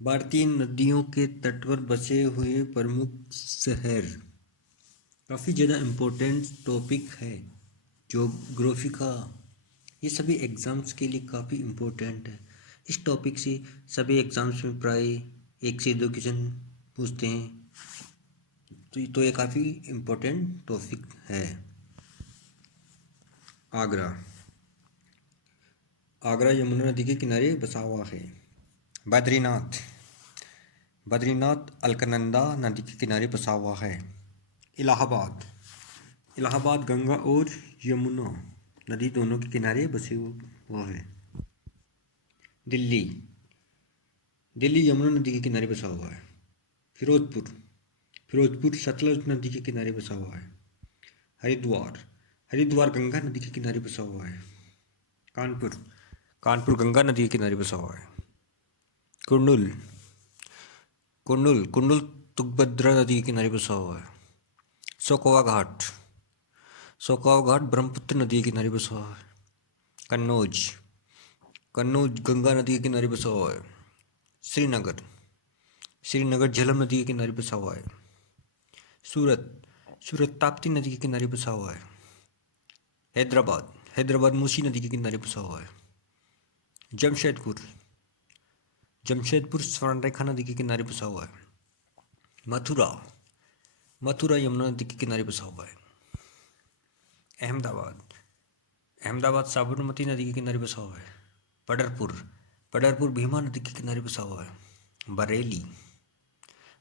भारतीय नदियों के तट पर बसे हुए प्रमुख शहर। काफ़ी ज़्यादा इम्पोर्टेंट टॉपिक है। ज्योग्राफी का ये सभी एग्ज़ाम्स के लिए काफ़ी इम्पोर्टेंट है। इस टॉपिक से सभी एग्ज़ाम्स में प्राय 1 से 2 क्वेश्चन पूछते हैं। तो ये काफ़ी इम्पोर्टेंट टॉपिक है। आगरा। आगरा यमुना नदी के किनारे बसा हुआ है। बद्रीनाथ। बद्रीनाथ अलकनंदा नदी के किनारे बसा हुआ है। इलाहाबाद। इलाहाबाद गंगा और यमुना नदी दोनों के किनारे बसे हुआ है। दिल्ली। दिल्ली यमुना नदी के किनारे बसा हुआ है। फिरोजपुर। फिरोजपुर सतलज नदी के किनारे बसा हुआ है। हरिद्वार। हरिद्वार गंगा नदी के किनारे बसा हुआ है। कानपुर। कानपुर गंगा नदी के किनारे बसा हुआ है। कुर्नूल। कुर्नूल तुंगभद्रा नदी के किनारे बसा हुआ है। सोकोवा घाट। सोकोवा घाट ब्रह्मपुत्र नदी के किनारे बसा हुआ है। कन्नौज। कन्नौज गंगा नदी के किनारे बसा हुआ है। श्रीनगर। श्रीनगर झेलम नदी के किनारे बसा हुआ है। सूरत। सूरत ताप्ती नदी के किनारे बसा हुआ है। हैदराबाद। हैदराबाद मूसी नदी के किनारे बसा हुआ है। जमशेदपुर। जमशेदपुर स्वर्णरेखा नदी के किनारे बसा हुआ है। मथुरा। मथुरा यमुना नदी के किनारे बसा हुआ है। अहमदाबाद। अहमदाबाद साबरमती नदी के किनारे बसा हुआ है। पडरपुर। पडरपुर भीमा नदी के किनारे बसा हुआ है। बरेली।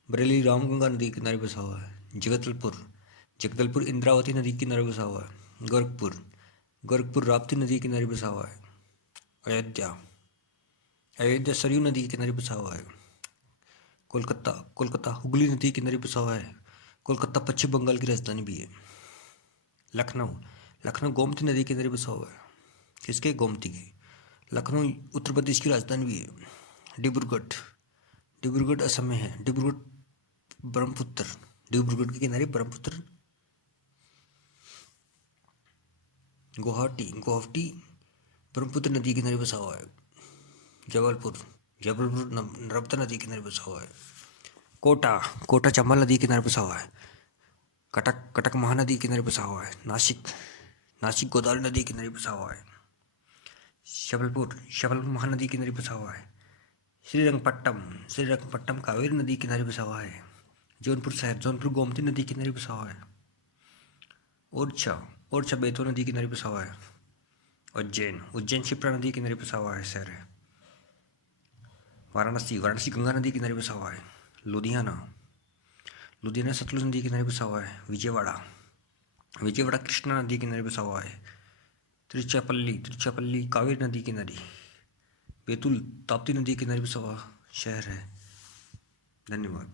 बरेली रामगंगा नदी के किनारे बसा हुआ है। जगदलपुर। जगदलपुर इंद्रावती नदी के किनारे बसा हुआ है। गोरखपुर। गोरखपुर राप्ती नदी के किनारे बसा हुआ है। अयोध्या। अयोध्या सरयू नदी के किनारे बसा हुआ है। कोलकाता। कोलकाता हुगली नदी के किनारे बसा हुआ है। कोलकाता पश्चिम बंगाल की राजधानी भी है। लखनऊ। लखनऊ गोमती नदी के किनारे बसा हुआ है। किसके? गोमती के। लखनऊ उत्तर प्रदेश की राजधानी भी है। डिब्रूगढ़। डिब्रूगढ़ असम में है। डिब्रूगढ़ ब्रह्मपुत्र। डिब्रूगढ़ के किनारे ब्रह्मपुत्र। गुवाहाटी। गुवाहाटी ब्रह्मपुत्र नदी के किनारे बसा हुआ है। जबलपुर। जबलपुर नर्मदा नदी के किनारे बसा हुआ है। कोटा। कोटा चंबल नदी के किनारे बसा हुआ है। कटक। कटक महानदी के किनारे बसा हुआ है। नासिक। नासिक गोदावरी नदी के किनारे बसा हुआ है। शबलपुर। शबलपुर महानदी के किनारे बसा हुआ है। श्रीरंगपट्टम। श्रीरंगपट्टम कावेरी नदी के किनारे बसा हुआ है। जौनपुर शहर। जौनपुर गोमती नदी के किनारे बसा हुआ है। ओरछा। ओरछा बेतवा नदी के किनारे बसा हुआ है। उज्जैन। उज्जैन क्षिप्रा नदी के किनारे बसा हुआ है शहर है। वाराणसी। वाराणसी गंगा नदी के किनारे बसा हुआ है। लुधियाना। लुधियाना सतलुज नदी के किनारे बसा हुआ है। विजयवाड़ा। विजयवाड़ा कृष्णा नदी के किनारे बसा हुआ है। तिरुचिरापल्ली। तिरुचिरापल्ली कावेरी नदी के किनारे। बैतूल ताप्ती नदी के किनारे बसा हुआ शहर है। धन्यवाद।